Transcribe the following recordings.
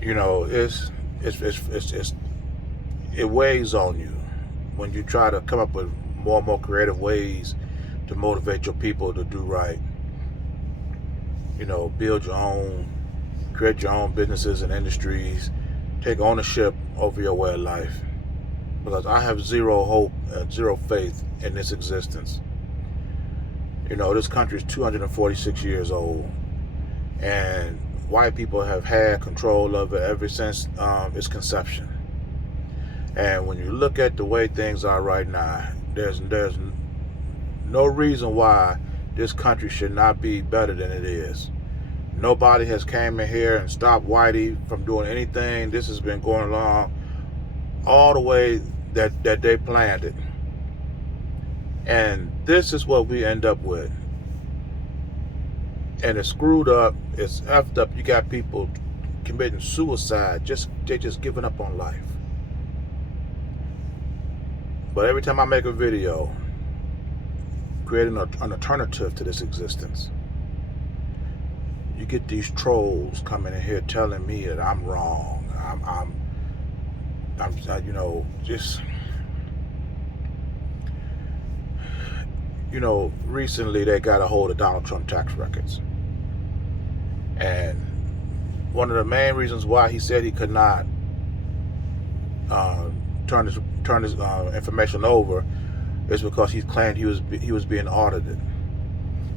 You know, it weighs on you when you try to come up with more and more creative ways to motivate your people to do right. You know, build your own, create your own businesses and industries, take ownership over your way of life. Because I have zero hope and zero faith in this existence. You know, this country is 246 years old, and white people have had control of it ever since its conception. And when you look at the way things are right now, there's no reason why this country should not be better than it is. Nobody has came in here and stopped Whitey from doing anything. This has been going along all the way that they planned it. And this is what we end up with. And it's screwed up, it's effed up. You got people committing suicide, they're just giving up on life. But every time I make a video creating an alternative to this existence, you get these trolls coming in here telling me that I'm wrong. I'm you know, just, you know, recently they got a hold of Donald Trump tax records. And one of the main reasons why he said he could not turn his information over is because he claimed he was being audited.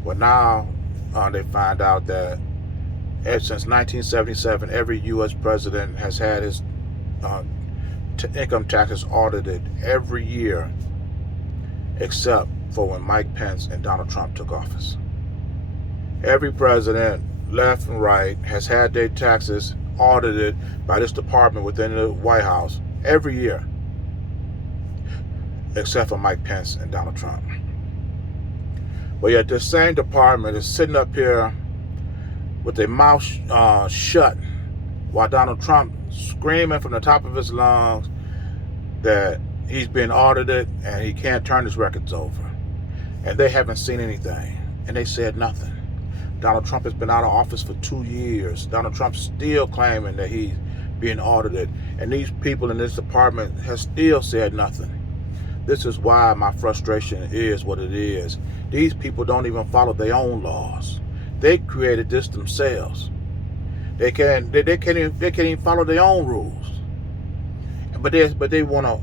Well, now they find out that since 1977, every U.S. president has had his income taxes audited every year, except for when Mike Pence and Donald Trump took office. Every president, left and right, has had their taxes audited by this department within the White House every year, except for Mike Pence and Donald Trump. But yet this same department is sitting up here with their mouth shut while Donald Trump screaming from the top of his lungs that he's being audited and he can't turn his records over. And they haven't seen anything, and they said nothing. Donald Trump has been out of office for 2 years. Donald Trump's still claiming that he's being audited, and these people in this department have still said nothing. This is why my frustration is what it is. These people don't even follow their own laws. They created this themselves. They can't even follow their own rules. But they want to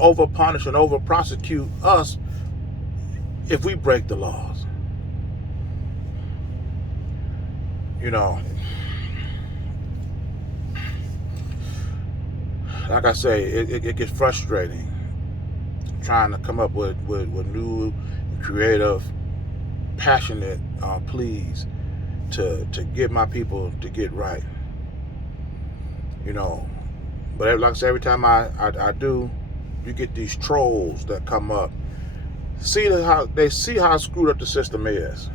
over punish and over prosecute us if we break the laws. You know, like I say, it gets frustrating trying to come up with new, creative, passionate pleas to get my people to get right. You know, but like I say, every time I do, you get these trolls that come up. See how screwed up the system is.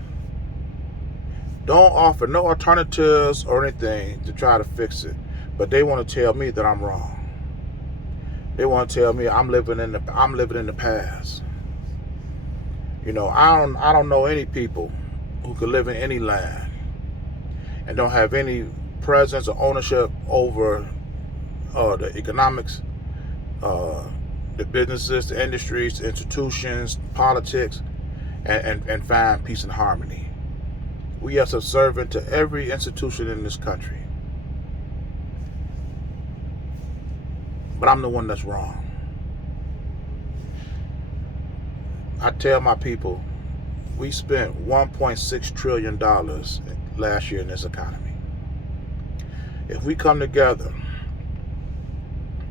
Don't offer no alternatives or anything to try to fix it, but they want to tell me that I'm wrong. They want to tell me I'm living in the past. You know, I don't know any people who could live in any land and don't have any presence or ownership over the economics, the businesses, the industries, the institutions, politics, and find peace and harmony. We are subservient to every institution in this country. But I'm the one that's wrong. I tell my people, we spent $1.6 trillion last year in this economy. If we come together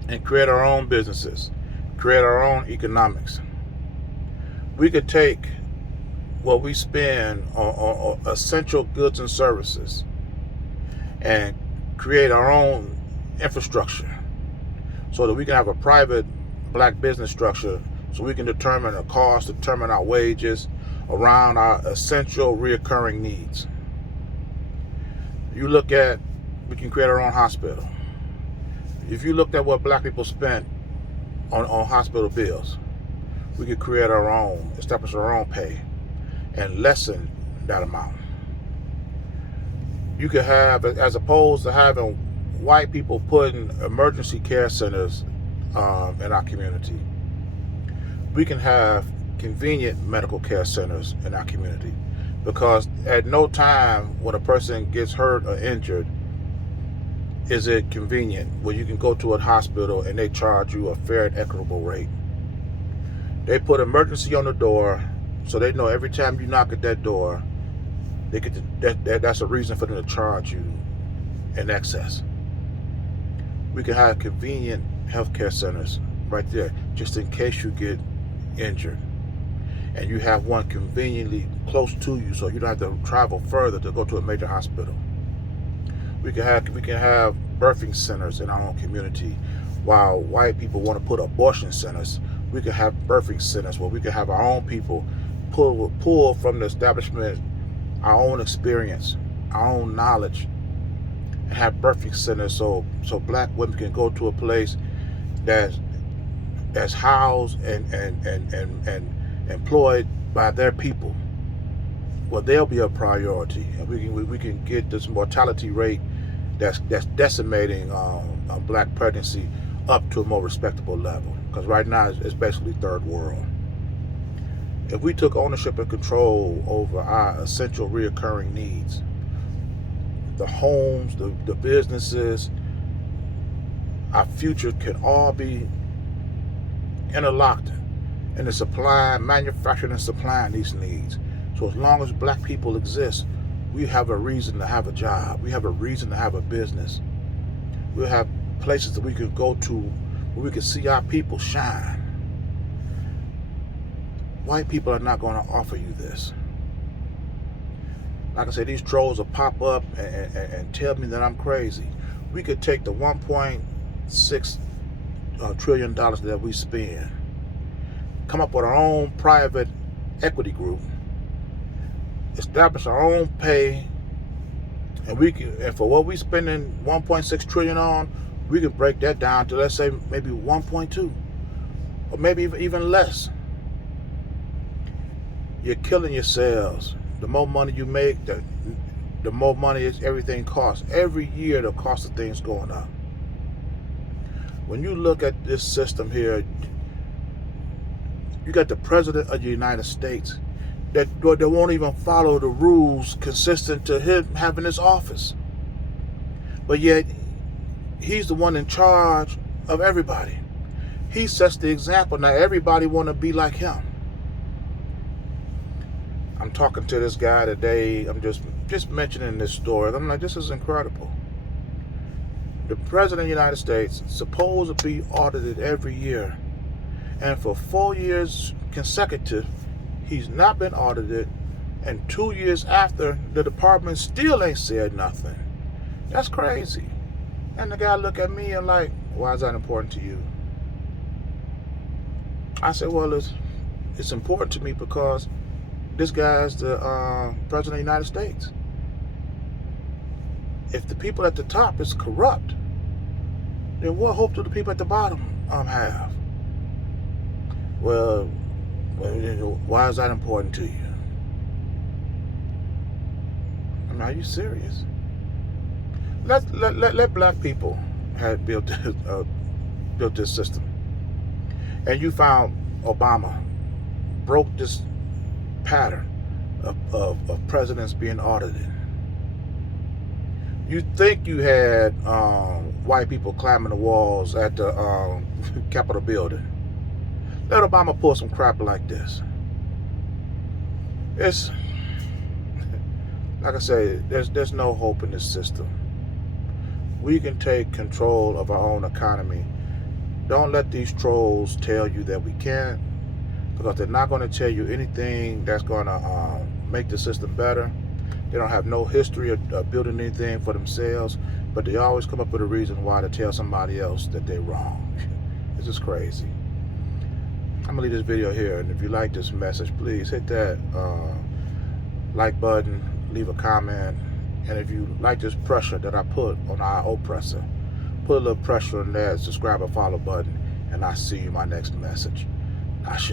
and create our own businesses, create our own economics, we could take what we spend on essential goods and services and create our own infrastructure so that we can have a private black business structure so we can determine the cost, determine our wages around our essential reoccurring needs. You look at, we can create our own hospital. If you looked at what black people spent on hospital bills, we could create our own, establish our own pay, and lessen that amount. You could have, as opposed to having white people putting emergency care centers in our community. We can have convenient medical care centers in our community, because at no time when a person gets hurt or injured is it convenient where you can go to a hospital and they charge you a fair and equitable rate. They put emergency on the door, so they know every time you knock at that door, they get that's a reason for them to charge you in excess. We can have convenient healthcare centers right there, just in case you get injured, and you have one conveniently close to you, so you don't have to travel further to go to a major hospital. We can have birthing centers in our own community. While white people want to put abortion centers, we can have birthing centers where we can have our own people pull from the establishment our own experience, our own knowledge, and have birthing centers so black women can go to a place that's housed and employed by their people. Well, they'll be a priority, and we can get this mortality rate that's decimating black pregnancy up to a more respectable level. Because right now it's basically third world. If we took ownership and control over our essential reoccurring needs, the homes, the businesses, our future can all be interlocked in the supply, manufacturing and supplying these needs. So as long as black people exist, we have a reason to have a job. We have a reason to have a business. We'll have places that we can go to where we can see our people shine. White people are not going to offer you this. Like I said, these trolls will pop up and tell me that I'm crazy. We could take the $1.6 trillion that we spend, come up with our own private equity group, establish our own pay, and for what we spending $1.6 trillion on, we can break that down to, let's say, maybe 1.2, or maybe even less. You're killing yourselves. The more money you make, the more money everything costs. Every year the cost of things going up. When you look at this system here, you got the President of the United States that won't even follow the rules consistent to him having this office. But yet, he's the one in charge of everybody. He sets the example. Now everybody want to be like him. I'm talking to this guy today. I'm just mentioning this story. I'm like, this is incredible. The President of the United States is supposed to be audited every year. And for 4 years consecutive, he's not been audited. And 2 years after, the department still ain't said nothing. That's crazy. And the guy look at me and like, why is that important to you? I said, well, it's important to me because this guy is the President of the United States. If the people at the top is corrupt, then what hope do the people at the bottom have? Well, why is that important to you? I mean, are you serious? Let black people have built this system, and you found Obama broke this pattern of presidents being audited. You think you had white people climbing the walls at the Capitol building. Let Obama pull some crap like this. It's, like I say, there's no hope in this system. We can take control of our own economy. Don't let these trolls tell you that we can't, because they're not going to tell you anything that's going to make the system better. They don't have no history of building anything for themselves, but they always come up with a reason why to tell somebody else that they're wrong. This is crazy. I'm going to leave this video here, and if you like this message, please hit that like button, leave a comment, and if you like this pressure that I put on our oppressor, put a little pressure on that subscribe or follow button, and I'll see you in my next message. Ashe.